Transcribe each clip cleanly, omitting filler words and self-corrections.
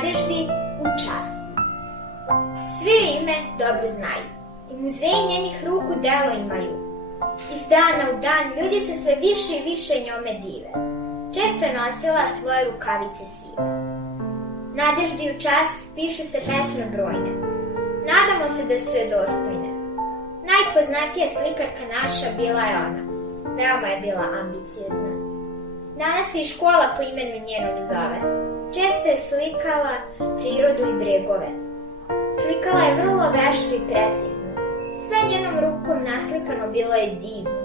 Nadeždi u čast. Svi joj ime dobro znaju i muzeji njenih ruku delo imaju. Iz dana u dan ljudi se sve više i više njome dive. Često je nosila svoje rukavice sive. Nadeždi u čast pišu se pesme brojne. Nadamo se da su je dostojne. Najpoznatija slikarka naša bila je ona. Veoma je bila ambiciozna. Danas se i škola po imenu njenom zove. Često je slikala prirodu i bregove. Slikala je vrlo vešto i precizno. Sve njenom rukom naslikano bilo je divno.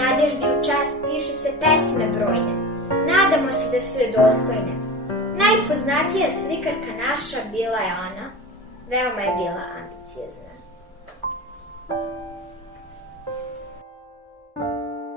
Nadeždi u čast pišu se pesme brojne. Nadamo se da su je dostojne. Najpoznatija slikarka naša bila je ona. Veoma je bila ambiciozna.